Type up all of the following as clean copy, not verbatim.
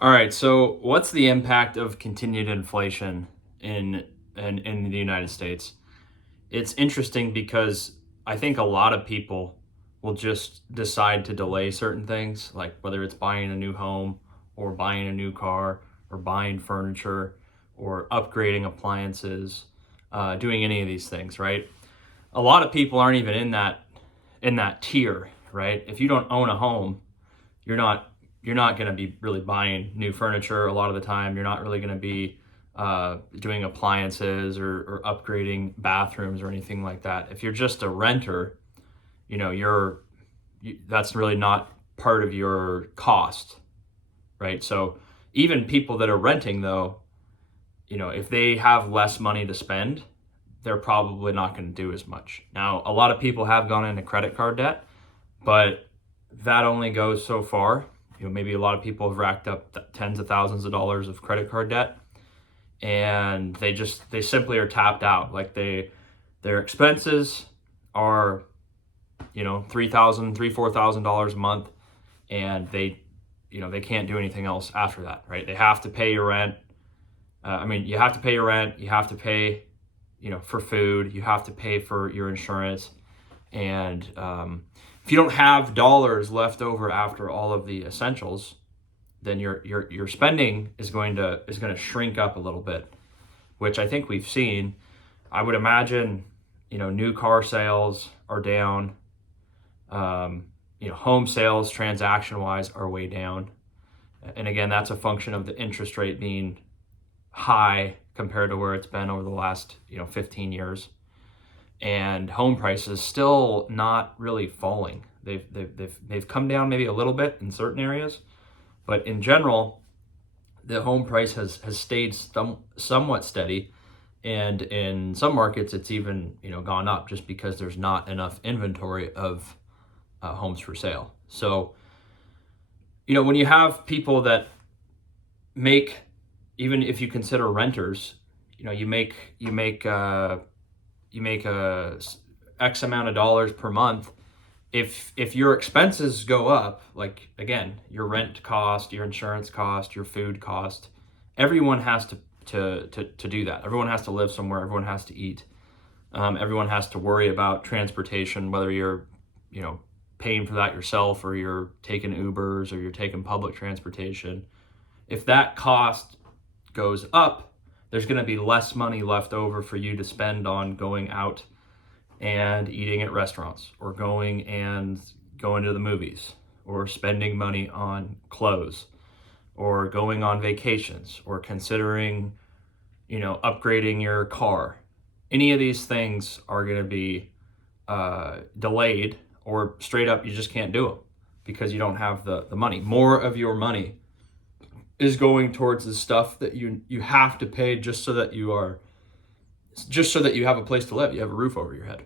All right, so what's the impact of continued inflation in the United States? It's interesting because I think a lot of people will just decide to delay certain things, like whether it's buying a new home or buying a new car or buying furniture or upgrading appliances, doing any of these things, right? A lot of people aren't even in that tier, right? If you don't own a home, you're not you're not going to be really buying new furniture a lot of the time. You're not really going to be doing appliances or upgrading bathrooms or anything like that. If you're just a renter, that's really not part of your cost, right? So even people that are renting, though, if they have less money to spend, they're probably not going to do as much. Now, a lot of people have gone into credit card debt, but that only goes so far. Maybe a lot of people have racked up tens of thousands of dollars of credit card debt, and they simply are tapped out. Like their expenses are, $3,000, $4,000 a month, and they can't do anything else after that, right? They have to pay your rent. You have to pay your rent. You have to pay, for food. You have to pay for your insurance, and if you don't have dollars left over after all of the essentials, then your spending is going to shrink up a little bit, which I think we've seen. I would imagine, new car sales are down. Home sales transaction wise are way down, and again, that's a function of the interest rate being high compared to where it's been over the last 15 years. And home prices still not really falling. They've come down maybe a little bit in certain areas, but in general, the home price has stayed somewhat steady, and in some markets, it's even gone up just because there's not enough inventory of homes for sale. So when you have people that make, even if you consider renters, you make a X amount of dollars per month. If your expenses go up, like again, your rent cost, your insurance cost, your food cost, everyone has to do that. Everyone has to live somewhere. Everyone has to eat. Everyone has to worry about transportation, whether you're paying for that yourself or you're taking Ubers or you're taking public transportation. If that cost goes up, there's going to be less money left over for you to spend on going out and eating at restaurants, or going to the movies, or spending money on clothes, or going on vacations, or considering upgrading your car. Any of these things are going to be delayed, or straight up you just can't do them because you don't have the money. More of your money is going towards the stuff that you have to pay just so that you have a place to live, you have a roof over your head.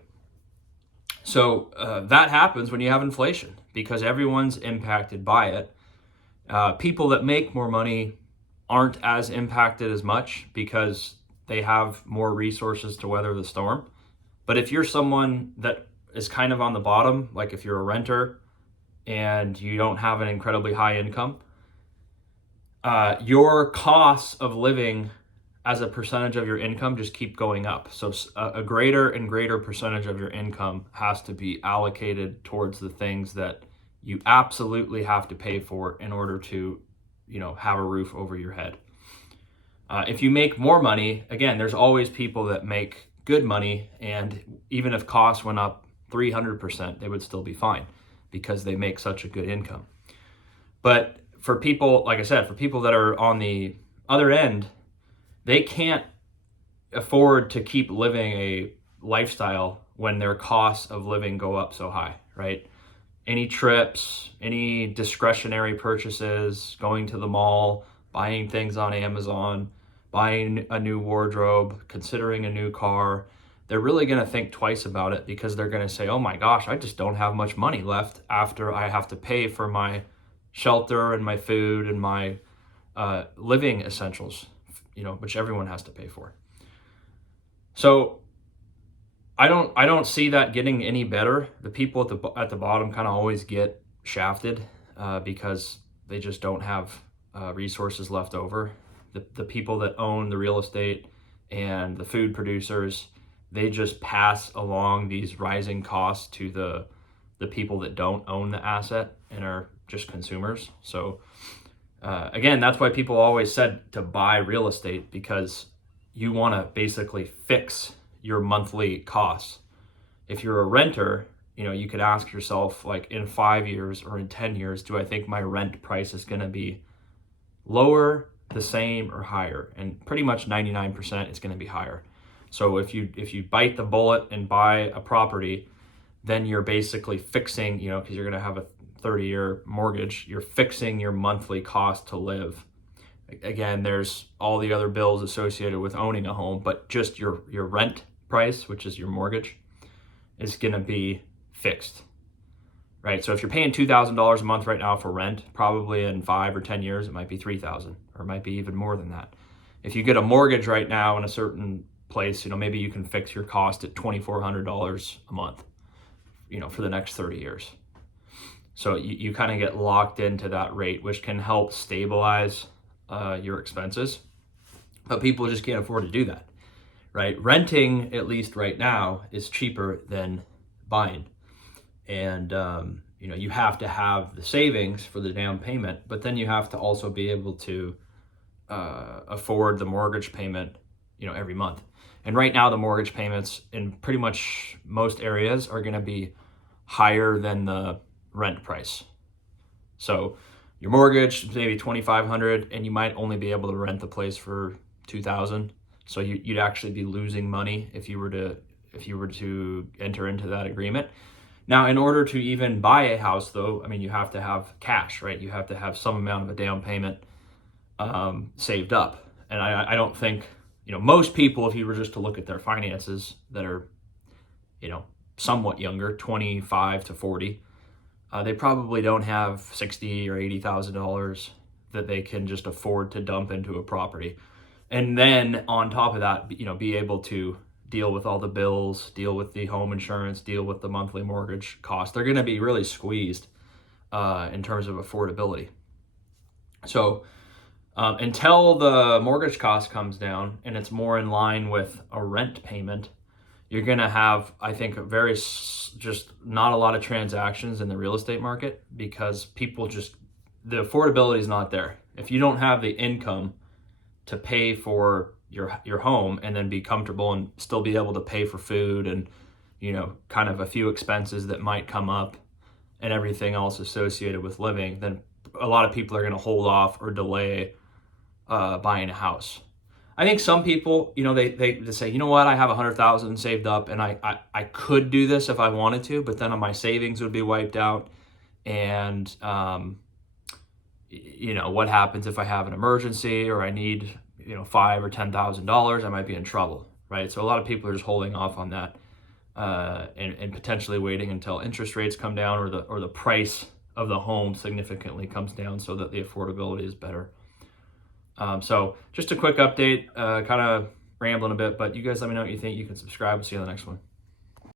So that happens when you have inflation because everyone's impacted by it. People that make more money aren't as impacted as much because they have more resources to weather the storm. But if you're someone that is kind of on the bottom, like if you're a renter and you don't have an incredibly high income, your costs of living as a percentage of your income just keep going up. So a greater and greater percentage of your income has to be allocated towards the things that you absolutely have to pay for in order to, have a roof over your head. If you make more money, again, there's always people that make good money, and even if costs went up 300%, they would still be fine because they make such a good income. But for people, like I said, for people that are on the other end, they can't afford to keep living a lifestyle when their costs of living go up so high, right? Any trips, any discretionary purchases, going to the mall, buying things on Amazon, buying a new wardrobe, considering a new car, they're really going to think twice about it because they're going to say, oh my gosh, I just don't have much money left after I have to pay for my shelter and my food and my living essentials, which everyone has to pay for. So I don't see that getting any better. The people at the bottom kind of always get shafted because they just don't have resources left over. The people that own the real estate and the food producers, they just pass along these rising costs to the people that don't own the asset and are just consumers. So again, that's why people always said to buy real estate, because you want to basically fix your monthly costs. If you're a renter, you could ask yourself, like, in 5 years or in 10 years, do I think my rent price is going to be lower, the same, or higher? And pretty much 99% is going to be higher. So if you bite the bullet and buy a property, then you're basically fixing, because you're going to have a 30-year mortgage, you're fixing your monthly cost to live. Again, there's all the other bills associated with owning a home, but just your rent price, which is your mortgage, is going to be fixed, right? So if you're paying $2,000 a month right now for rent, probably in 5 or 10 years, it might be $3,000, or it might be even more than that. If you get a mortgage right now in a certain place, maybe you can fix your cost at $2,400 a month, for the next 30 years. So you kind of get locked into that rate, which can help stabilize your expenses, but people just can't afford to do that, right? Renting, at least right now, is cheaper than buying. And, you have to have the savings for the down payment, but then you have to also be able to afford the mortgage payment, every month. And right now, the mortgage payments in pretty much most areas are going to be higher than the rent price. So your mortgage is maybe $2,500, and you might only be able to rent the place for $2,000. So you'd actually be losing money if you were to enter into that agreement. Now, in order to even buy a house, though, you have to have cash, right? You have to have some amount of a down payment saved up. And I don't think, most people, if you were just to look at their finances that are, somewhat younger, 25 to 40, they probably don't have $60,000 or $80,000 that they can just afford to dump into a property. And then on top of that, be able to deal with all the bills, deal with the home insurance, deal with the monthly mortgage cost. They're going to be really squeezed in terms of affordability. So until the mortgage cost comes down and it's more in line with a rent payment, you're going to have, I think, just not a lot of transactions in the real estate market, because people the affordability is not there. If you don't have the income to pay for your home and then be comfortable and still be able to pay for food and, kind of a few expenses that might come up and everything else associated with living, then a lot of people are going to hold off or delay buying a house. I think some people, they say, you know what, I have $100,000 saved up, and I could do this if I wanted to, but then my savings would be wiped out. And, what happens if I have an emergency or I need, $5,000 or $10,000, I might be in trouble, right? So a lot of people are just holding off on that and potentially waiting until interest rates come down or the price of the home significantly comes down so that the affordability is better. So just a quick update, kind of rambling a bit, but you guys let me know what you think. You can subscribe. We'll see you on the next one.